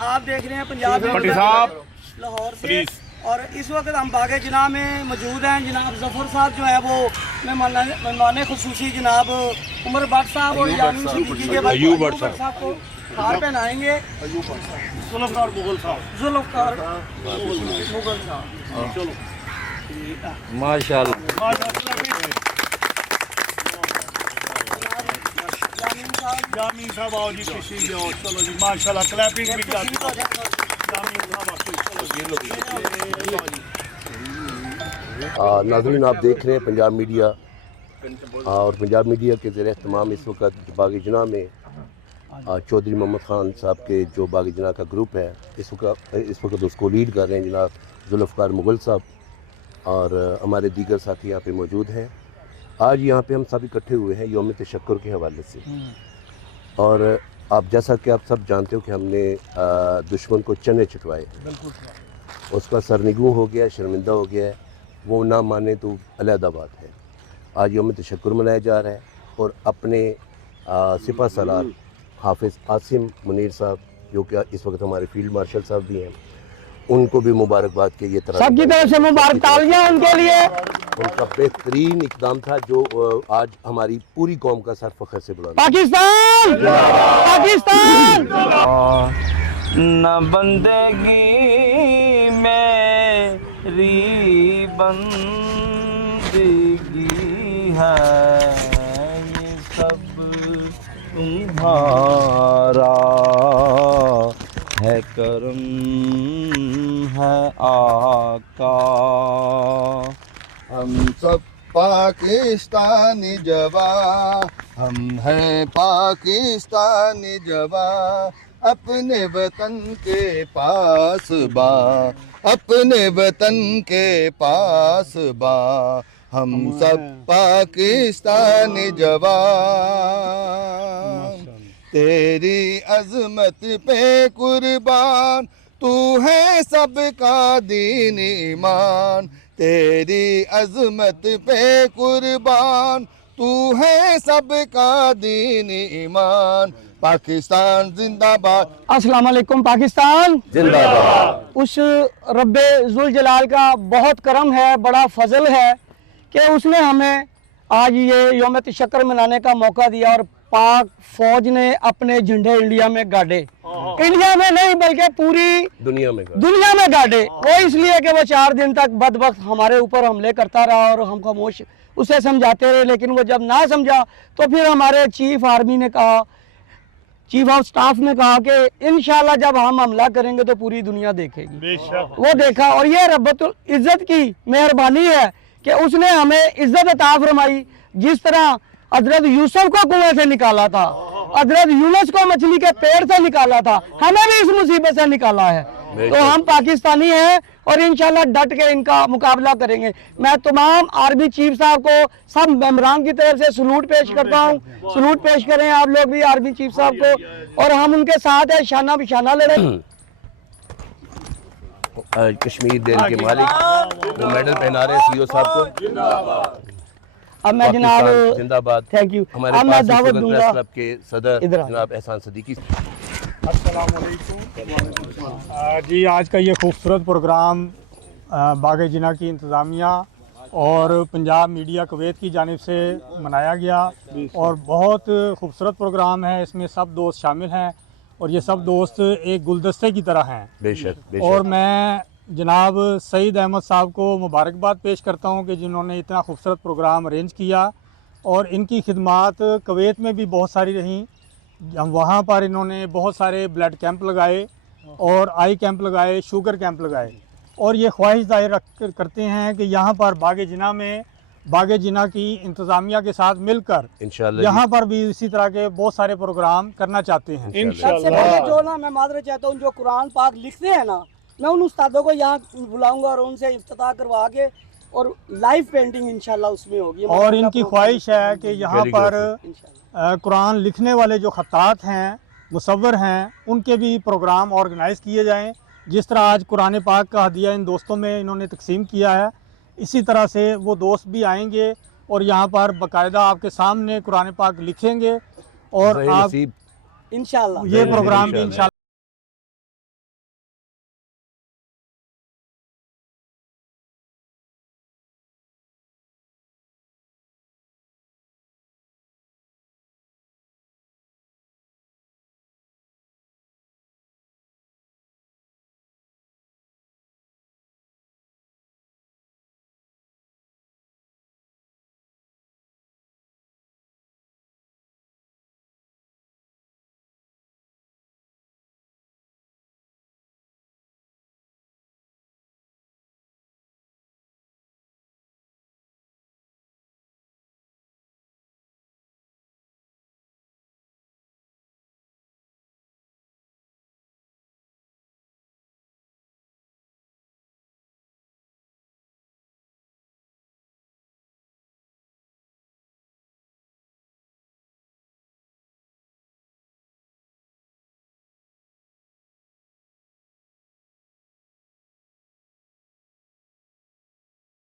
आप देख रहे हैं पंजाब लाहौर से, और इस वक्त हम बागे जिना में मौजूद हैं। जनाब जफर साहब जो है वो मेहमान खुसूसी जनाब उमर भट्ट साहब और यामीन सिद्दीकी के भाई अयूब भट्ट साहब को हार पहनाएंगे। जुल्फ़कार मुगल साहब चलो माशाअल्लाह। यामीन साहब आओ जी, तशरीफ आओ। चलो जी माशाअल्लाह, क्लैपिंग भी कर दो। नाज़रीन, आप देख रहे हैं पंजाब मीडिया, और पंजाब मीडिया के ज़रिए तमाम इस वक्त बाग़ जना में चौधरी मोहम्मद ख़ान साहब के जो बाग़ जना का ग्रुप है, इस वक्त उसको लीड कर रहे हैं जनाब जुल्फ़कार मुगल साहब, और हमारे दीगर साथी यहाँ पे मौजूद हैं। आज यहाँ पे हम सब इकट्ठे हुए हैं यौम तशक्कुर के हवाले से, और आप जैसा कि आप सब जानते हो कि हमने दुश्मन को चने चटवाए, उसका सरनिगू हो गया, शर्मिंदा हो गया है, वो ना माने तो अलहदा बात है। आज यौम तशक्कुर मनाया जा रहा है, और अपने सिपा सलार हाफिज़ आसिम मुनीर साहब, जो कि इस वक्त हमारे फील्ड मार्शल साहब भी हैं, उनको भी मुबारकबाद के ये तरह सबकी तरफ से मुबारक तालियां उनके लिए। उनका बेहतरीन इक़दाम था जो आज हमारी पूरी कौम का सर फख्र से बुलंद। पाकिस्तान पाकिस्तान न बंदगी मेरी बंदगी है, ये सब तुम्हारा है करम है आका। हम सब पाकिस्तानी जवान, हम हैं पाकिस्तानी जवान, अपने वतन के पास बा, अपने वतन के पास बा, हम सब पाकिस्तानी जवान। तेरी अज़मत पे कुर्बान, तू है सबका दीन ईमान, तेरी अज़मत पे कुर्बान, तू है सबका दीन ईमान। पाकिस्तान जिंदाबाद। अस्सलाम वालेकुम। पाकिस्तान जिंदाबाद। उस रब्बे जुल जलाल का बहुत करम है, बड़ा फजल है कि उसने हमें आज ये यौम तशक्कुर मनाने का मौका दिया, और पाक फौज ने अपने झंडे इंडिया में गाड़े, इंडिया में नहीं बल्कि पूरी दुनिया में गाड़े। वो इसलिए कि वो 4 दिन तक बदबख्त हमारे ऊपर हमले करता रहा, और हम खामोश उसे समझाते रहे, लेकिन वो जब ना समझा तो फिर हमारे चीफ आर्मी ने कहा, चीफ ऑफ स्टाफ ने कहा कि इंशाल्लाह जब हम हमला करेंगे तो पूरी दुनिया देखेगी। वो देखा, और ये रब्बुल इज़्ज़त की मेहरबानी है कि उसने हमें इज़्ज़त अता फरमाई। जिस तरह हजरत यूसुफ को कुएं से निकाला था, हजरत यूनुस को मछली के पेड़ से निकाला था, हमें भी इस मुसीबत से निकाला है। तो हम पाकिस्तानी हैं और इंशाल्लाह डट के इनका मुकाबला करेंगे। मैं तमाम आर्मी चीफ साहब को, सब मेंबरान की तरफ से सलूट पेश करता हूँ। सलूट पेश करें आप लोग भी आर्मी चीफ साहब को, और हम उनके साथ है, शाना बिशाना लड़े। कश्मीर देन के मालिक वो मेडल पहना रहे सीओ साहब को। अब मैं जनाब जिंदाबाद। Thank you. हमारे अब मैं दावत पास दूंगा क्लब के सदर जनाब एहसान सिद्दीकी। अस्सलाम वालेकुम जी। आज का ये खूबसूरत प्रोग्राम बाग़ जिना की इंतज़ामिया और पंजाब मीडिया कुवैत की जानिब से मनाया गया, और बहुत खूबसूरत प्रोग्राम है। इसमें सब दोस्त शामिल हैं, और ये सब दोस्त एक गुलदस्ते की तरह हैं। बेशक। और मैं जनाब सईद अहमद साहब को मुबारकबाद पेश करता हूँ कि जिन्होंने इतना खूबसूरत प्रोग्राम अरेंज किया, और इनकी खिदमात कुवैत में भी बहुत सारी रहीं। वहाँ पर इन्होंने बहुत सारे ब्लड कैंप लगाए, और आई कैंप लगाए, शुगर कैंप लगाए, और ये ख्वाहिश ज़ाहिर करते हैं कि यहाँ पर बाग़ जिना में बाग़ जिना की इंतज़ामिया के साथ मिलकर इंशाल्लाह यहाँ पर भी इसी तरह के बहुत सारे प्रोग्राम करना चाहते हैं इंशाल्लाह। जो ना मैं मादर चाहता हूँ, जो कुरान पाक लिखते हैं ना, मैं उन उस्तादों को यहाँ बुलाऊंगा और उनसे इफ्तिताह करवा के, और लाइव पेंटिंग इंशाल्लाह उसमें होगी। और इनकी ख्वाहिश है कि यहाँ पर कुरान लिखने वाले जो खत्तात हैं, मुसव्वर हैं, उनके भी प्रोग्राम ऑर्गेनाइज़ किए जाएं। जिस तरह आज कुरान पाक का हदिया इन दोस्तों में इन्होंने तकसीम किया है, इसी तरह से वो दोस्त भी आएंगे और यहाँ पर बाकायदा आपके सामने कुरान पाक लिखेंगे, और आप इंशाल्लाह ये प्रोग्राम भी इंशाल्लाह